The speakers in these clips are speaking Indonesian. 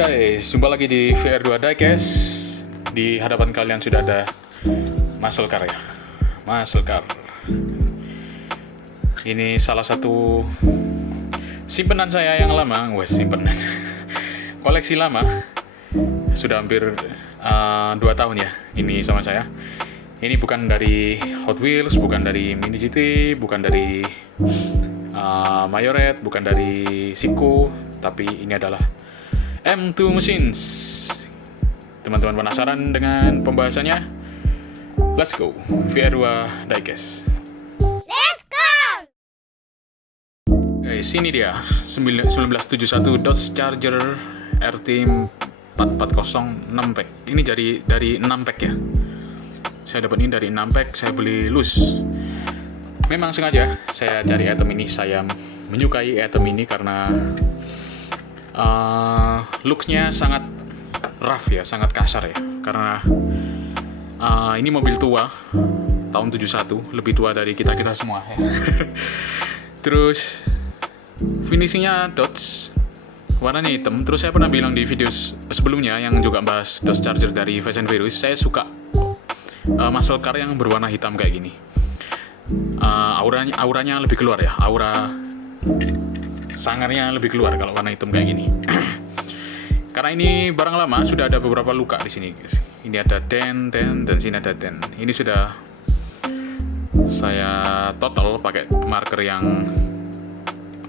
guys, jumpa lagi di VR2 Diecast. Di hadapan kalian sudah ada muscle car ya. Muscle car. Ini salah satu simpenan saya yang lama. Simpenan koleksi lama. Sudah hampir 2 tahun ya ini sama saya. Ini bukan dari Hot Wheels, bukan dari Mini GT, bukan dari Mayoret, bukan dari Siko, tapi ini adalah M2 Machines. Teman-teman penasaran dengan pembahasannya? Let's go, VR2 Diecast. Let's go! Guys, ini dia 1971 Dodge Charger RT 440 6 pack. Ini dari 6 pack ya. Saya dapat ini dari 6 pack, saya beli loose. Memang sengaja saya cari item ini, saya menyukai item ini karena look-nya sangat rough ya, sangat kasar ya. Karena ini mobil tua, tahun 71, lebih tua dari kita-kita semua ya. Terus finishingnya Dodge, warnanya hitam. Terus saya pernah bilang di video sebelumnya yang juga bahas Dodge Charger dari Fast and Furious, saya suka muscle car yang berwarna hitam kayak gini. Auranya lebih keluar ya, aura sangarnya lebih keluar kalau warna hitam kayak gini. Karena ini barang lama, sudah ada beberapa luka di sini, guys. Ini ada dent, dan sini ada dent. Ini sudah saya total pakai marker yang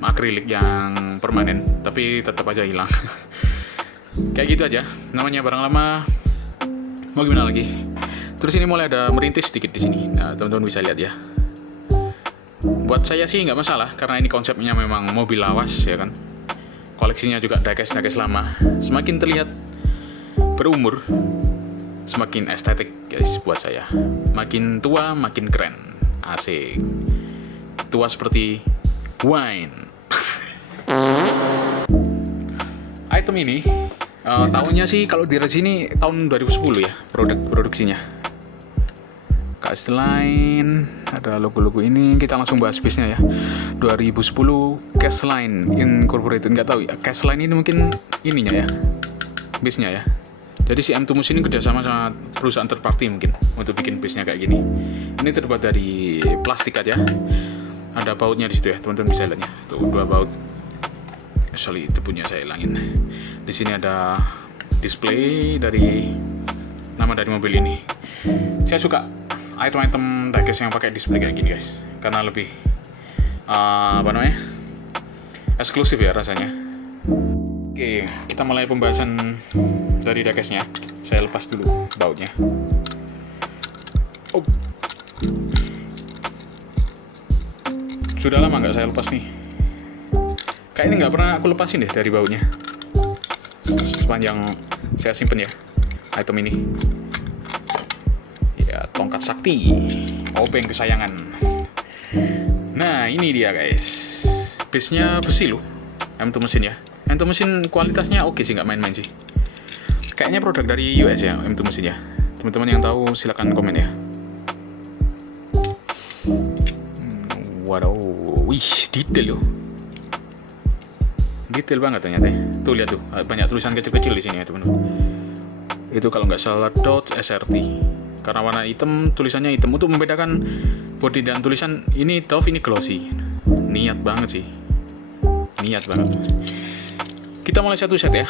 akrilik yang permanen, tapi tetap aja hilang. Kayak gitu aja. Namanya barang lama, mau gimana lagi? Terus ini mulai ada merintis sedikit di sini. Nah, teman-teman bisa lihat ya. Buat saya sih nggak masalah, karena ini konsepnya memang mobil lawas ya kan. Koleksinya juga diecast lama. Semakin terlihat berumur, semakin estetik guys buat saya. Makin tua makin keren, asik. Tua seperti wine. Item ini tahunnya sih kalau di sini tahun 2010 ya produksinya. Cashline, ada logo-logo ini. Kita langsung bahas base-nya ya. 2010 Cashline Incorporated, nggak tahu ya. Cashline ini mungkin ininya ya, base-nya ya. Jadi si M2 Machines ini kerjasama sama perusahaan third party mungkin untuk bikin base-nya kayak gini. Ini terbuat dari plastik aja. Ada bautnya di situ ya, teman-teman bisa lihatnya. Tuh 2 baut. Sorry, itu punya saya hilangin. Di sini ada display dari nama dari mobil ini. Saya suka item-item diecast yang pakai display kayak gini guys, karena lebih eksklusif ya rasanya. Oke, kita mulai pembahasan dari diecastnya. Saya lepas dulu bautnya. Oh. Sudah lama nggak saya lepas nih. Kayaknya nggak pernah aku lepasin deh dari bautnya sepanjang saya simpen ya item ini. Ya, tongkat sakti, obeng kesayangan. Nah, ini dia guys. Base-nya besi loh, M2 Machines ya. M2 Machines kualitasnya oke sih, nggak main-main sih. Kayaknya produk dari US ya, M2 Machines ya. Teman-teman yang tahu silakan komen ya. Waduh, wih, detail loh. Detail banget ternyata ya. Tuh lihat tuh, banyak tulisan kecil-kecil di sini ya teman-teman. Itu kalau nggak salah Dodge SRT. Karena warna hitam, tulisannya hitam. Untuk membedakan body dan tulisan, ini Dove, ini glossy. Niat banget sih. Niat banget. Kita mulai satu set ya.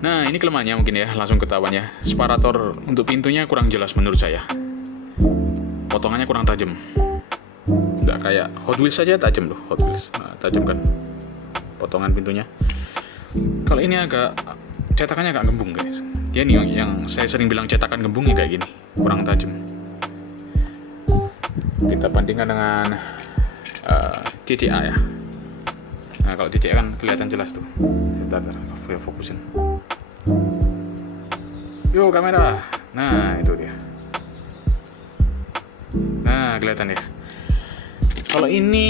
Nah, ini kelemahannya mungkin ya, langsung ketahuan ya. Separator untuk pintunya kurang jelas menurut saya. Potongannya kurang tajam. Nggak kayak Hot Wheels saja tajam loh, Hot Wheels. Nah, tajam kan potongan pintunya. Kalau ini agak cetakannya agak gembung guys. Dia nih yang saya sering bilang cetakan gembung ya kayak gini, kurang tajam. Kita bandingkan dengan CCA ya. Nah, kalau CCA kan kelihatan jelas tuh. Bentar, fokusin. Yo kamera. Nah, itu dia. Nah, kelihatan ya. Kalau ini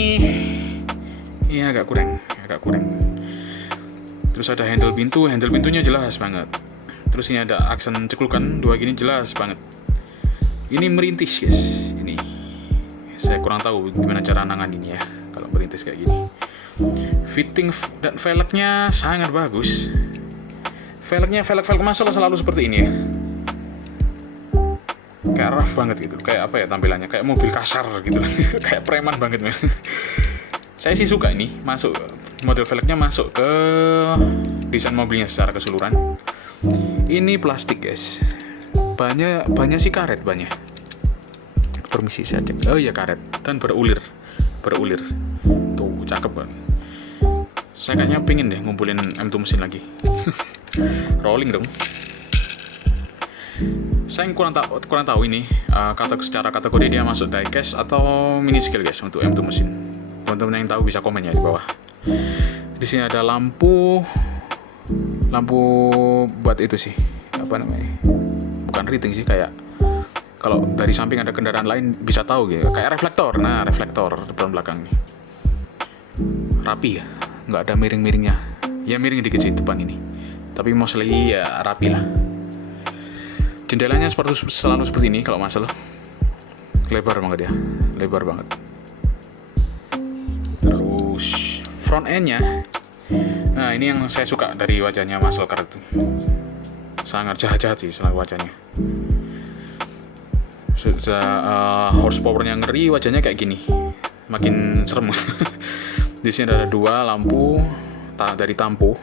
ya agak kurang. Terus ada handle pintunya jelas banget. Terus ini ada aksen ceklukan 2 gini, jelas banget. Ini merintis guys. Ini saya kurang tahu gimana cara nanganinnya ya kalau merintis kayak gini. Fitting dan velgnya sangat bagus. Velgnya velg Muscle selalu seperti ini ya. Kayak rough banget gitu. Kayak apa ya tampilannya? Kayak mobil kasar gitu. Kayak preman banget. Saya sih suka ini, masuk model velgnya masuk ke desain mobilnya secara keseluruhan. Ini plastik, guys. Banyak sih karet banyak. Permisi saya cek. Oh iya karet dan berulir. Tuh cakep banget. Saya kayaknya pingin deh ngumpulin M2 mesin lagi. Rolling dong. Saya kurang tahu ini secara kategori dia masuk diecast atau mini scale guys untuk M2 mesin. Teman-teman yang tahu bisa komen ya di bawah. Di sini ada lampu buat itu sih, apa namanya? Bukan riting sih, kayak kalau dari samping ada kendaraan lain bisa tahu gitu. Kayak reflektor. Nah, reflektor depan belakang nih. Rapi ya, nggak ada miring-miringnya. Ya miring dikit sih depan ini. Tapi mostly ya rapi lah. Jendelanya selalu seperti ini kalau masalah. Lebar banget ya, lebar banget. Terus front end-nya, nah ini yang saya suka dari wajahnya muscle car itu. Sangat jahat sih selalu wajahnya. Sudah horsepower-nya ngeri, wajahnya kayak gini. Makin serem. Di sini ada 2 lampu dari tampo.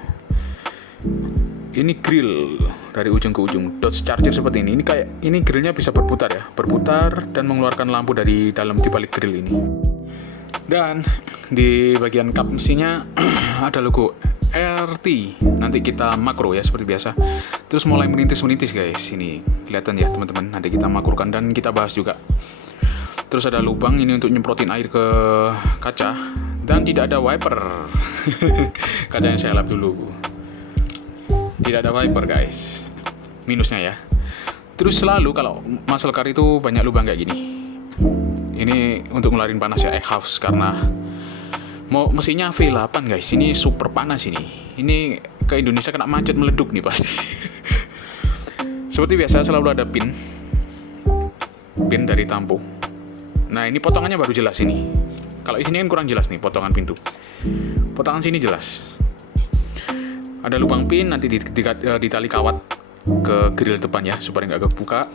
Ini grill dari ujung ke ujung, Dodge Charger seperti ini. Ini grillnya bisa berputar ya, berputar dan mengeluarkan lampu dari dalam di balik grill ini. Dan di bagian kap mesinnya ada logo RT. Nanti kita makro ya seperti biasa. Terus mulai menintis guys. Ini kelihatan ya teman-teman. Nanti kita makrokan dan kita bahas juga. Terus ada lubang ini untuk nyemprotin air ke kaca. Dan tidak ada wiper. Kacanya saya lap dulu. Tidak ada wiper guys. Minusnya ya. Terus selalu kalau muscle car itu banyak lubang kayak gini. Ini untuk ngeluarin panas ya, exhaust, karena mesinnya V8 guys. Ini super panas ini. Ini ke Indonesia kena macet meleduk nih pasti. Seperti biasa selalu ada pin dari tampo. Nah ini potongannya baru jelas ini. Kalau di sini kan kurang jelas nih potongan pintu. Potongan sini jelas. Ada lubang pin, nanti ditali kawat ke grill depan ya supaya nggak kebuka.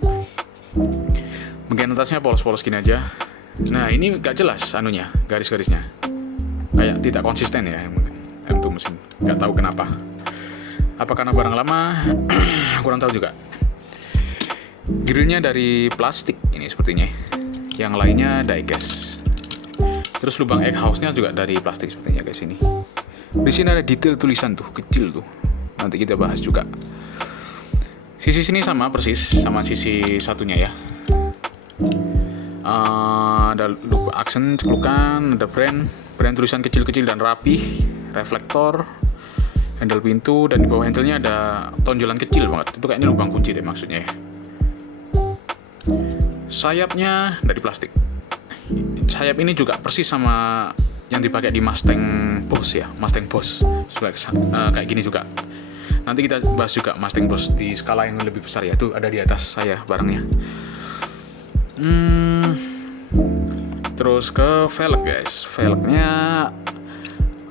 Bagian atasnya polos-polos gini aja. Nah ini nggak jelas anunya, garis-garisnya kayak tidak konsisten ya M2 mesin. Nggak tahu kenapa. Apa karena barang lama? Kurang tahu juga. Grillnya dari plastik ini sepertinya. Yang lainnya diecast. Terus lubang exhaust-nya juga dari plastik sepertinya guys ini. Di sini ada detail tulisan tuh, kecil tuh. Nanti kita bahas juga. Sisi sini sama persis sama sisi satunya ya. Ada aksen ceklukan, ada brand tulisan kecil-kecil dan rapi, reflektor, handle pintu, dan di bawah handle-nya ada tonjolan kecil banget. Itu kayaknya lubang kunci deh maksudnya ya. Sayapnya dari plastik. Sayap ini juga persis sama yang dipakai di Mustang Boss ya, Mustang Boss. Kayak gini juga. Nanti kita bahas juga Mustang Boss di skala yang lebih besar ya. Itu ada di atas saya barangnya. Terus ke velg guys. Velgnya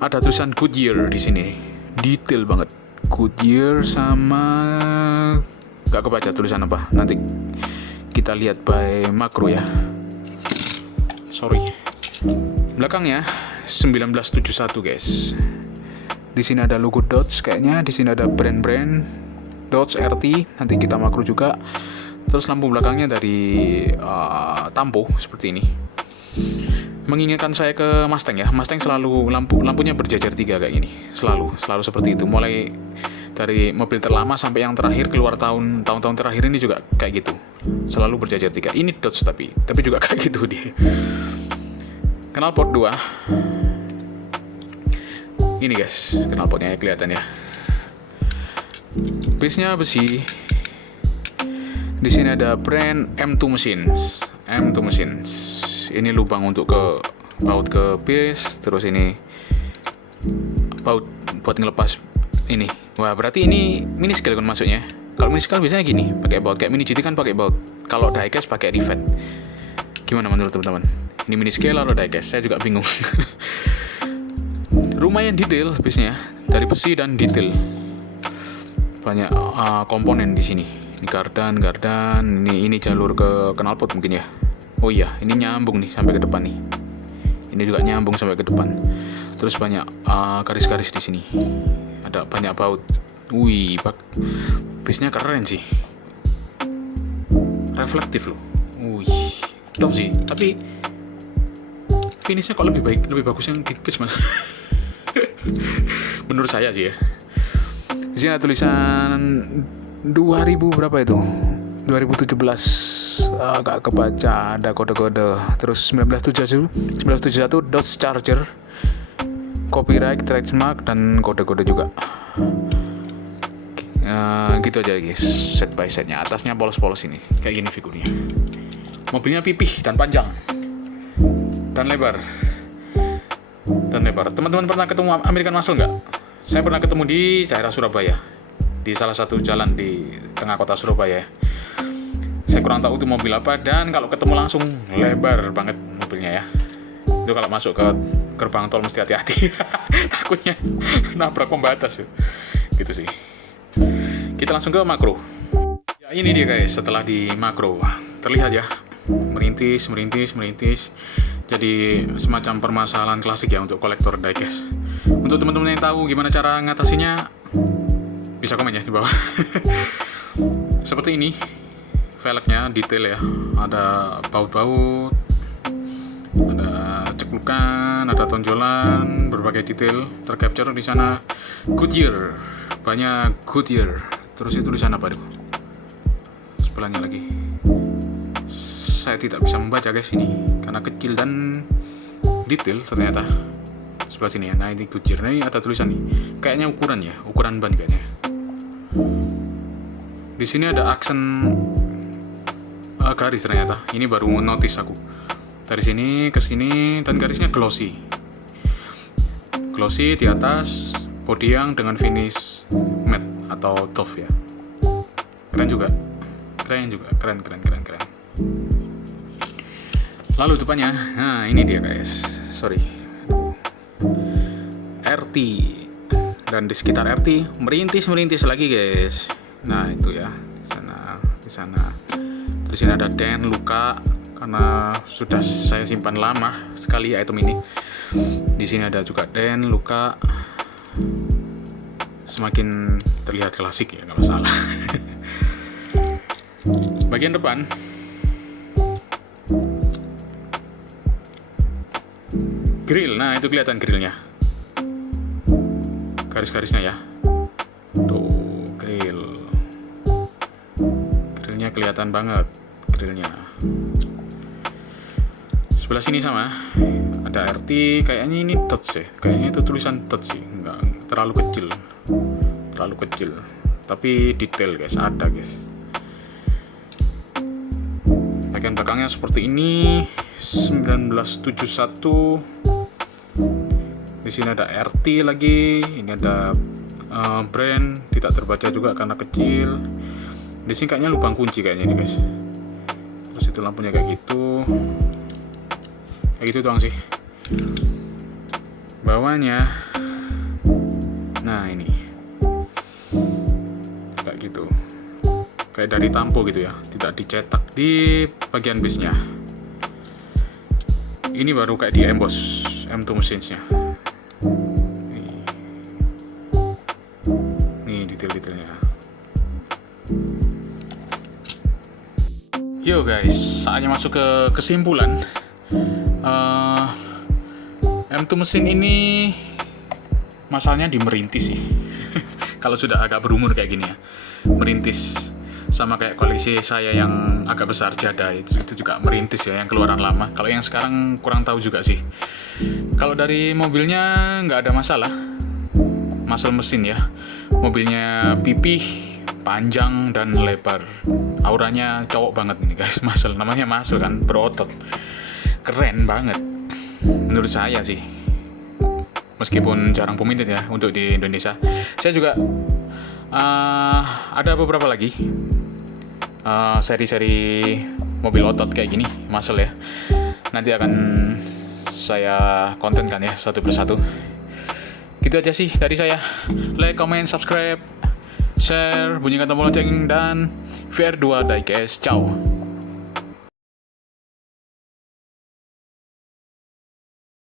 ada tulisan Goodyear di sini. Detail banget. Goodyear sama nggak kebaca tulisan apa. Nanti kita lihat by makro ya. Sorry. Belakangnya 1971 guys. Di sini ada logo Dodge kayaknya. Di sini ada brand Dodge RT. Nanti kita makro juga. Terus lampu belakangnya dari tampo seperti ini. Mengingatkan saya ke Mustang ya. Mustang selalu lampunya berjajar 3 kayak gini. Selalu seperti itu. Mulai dari mobil terlama sampai yang terakhir keluar tahun-tahun terakhir ini juga kayak gitu. Selalu berjajar 3. Ini Dodge tapi juga kayak gitu dia. Knalpot 2. Ini guys, knalpotnya kelihatan ya. Base-nya besi. Di sini ada brand M2 Machines. Ini lubang untuk baut ke base, terus ini baut buat ngelepas ini. Wah, berarti ini mini scale kan masuknya. Kalau mini scale biasanya gini, pakai baut. Kayak mini GT kan pakai baut. Kalau diecast pakai rivet. Gimana menurut teman-teman? Ini mini scale atau diecast? Saya juga bingung. Lumayan detail base-nya, dari besi dan detail. banyak komponen di sini. Ini gardan, ini jalur ke knalpot mungkin ya. Oh iya, ini nyambung nih sampai ke depan nih. Ini juga nyambung sampai ke depan. Terus banyak garis-garis di sini. Ada banyak baut. Wih, bisnya keren sih. Reflektif loh. Wih, top sih. Tapi finishnya kok lebih bagus yang tipis malah. Menurut saya sih ya. Di sini ada tulisan 2000 berapa itu? 2017 agak kebaca, ada kode-kode. Terus 1971 Dodge Charger, copyright, trademark, dan kode-kode juga. Gitu aja guys, set by setnya. Atasnya polos-polos ini, kayak gini figurnya. Mobilnya pipih dan panjang dan lebar. Teman-teman pernah ketemu American Muscle nggak? Saya pernah ketemu di daerah Surabaya, di salah satu jalan di tengah kota Surabaya. Saya kurang tahu itu mobil apa, dan kalau ketemu langsung lebar banget mobilnya ya. Itu kalau masuk ke gerbang tol mesti hati-hati. Takutnya nabrak pembatas gitu sih. Kita langsung ke makro. Ya, ini dia guys, setelah di makro terlihat ya, merintis. Jadi semacam permasalahan klasik ya untuk kolektor diecast. Untuk teman-teman yang tahu gimana cara ngatasinya, bisa komen ya di bawah. Seperti ini, velgnya detail ya, ada baut-baut, ada ceklukan, ada tonjolan, berbagai detail tercapture di sana. Goodyear, banyak Goodyear. Terus itu tulisan apa itu? Sebelahnya lagi. Saya tidak bisa membaca guys ini karena kecil dan detail ternyata. Sebelah sini ya. Nah, ini Goodyear. Nah, ini ada tulisan nih. Kayaknya ukuran ban kayaknya. Di sini ada aksen garis ternyata. Ini baru notice aku. Dari sini ke sini, dan garisnya glossy. Glossy di atas, body yang dengan finish matte atau doff ya. Keren juga. Keren. Lalu depannya, nah ini dia guys. Sorry. RT, dan di sekitar RT merintis lagi guys. Nah itu ya, di sana. Terus ini ada dent, luka, karena sudah saya simpan lama sekali item ini. Di sini ada juga dent, luka. Semakin terlihat klasik ya kalau salah. Bagian depan, grill. Nah itu kelihatan grillnya, garis-garisnya ya. Tuh grillnya kelihatan banget. Sebelah sini sama, ada RT. Kayaknya ini Dodge ya. Kayaknya itu tulisan Dodge sih. Enggak terlalu kecil. Tapi detail guys, ada guys. Bagian belakangnya seperti ini, 1971. Di sini ada RT lagi. Ini ada brand, tidak terbaca juga karena kecil. Di sini kayaknya lubang kunci kayaknya ini guys. Terus itu lampunya kayak gitu doang sih. Bawahnya, nah ini kayak gitu, kayak dari tampo gitu ya, tidak dicetak di bagian base-nya. Ini baru kayak di emboss M2 machines-nya. Nih detail-detailnya. Yo guys, saatnya masuk ke kesimpulan. M2 mesin ini masalahnya di merintis sih. Kalau sudah agak berumur kayak gini ya, merintis. Sama kayak koleksi saya yang agak besar, Jada, itu juga merintis ya, yang keluaran lama. Kalau yang sekarang kurang tahu juga sih. Kalau dari mobilnya nggak ada masalah, muscle mesin ya. Mobilnya pipih, panjang dan lebar. Auranya cowok banget ini guys, muscle. Namanya muscle kan, berotot. Keren banget menurut saya sih. Meskipun jarang peminat ya untuk di Indonesia. Saya juga ada beberapa lagi seri-seri mobil otot kayak gini, muscle ya. Nanti akan saya kontenkan ya satu persatu. Gitu aja sih dari saya. Like, comment, subscribe. share, bunyikan tombol lonceng, dan VR2 diecast. Ciao.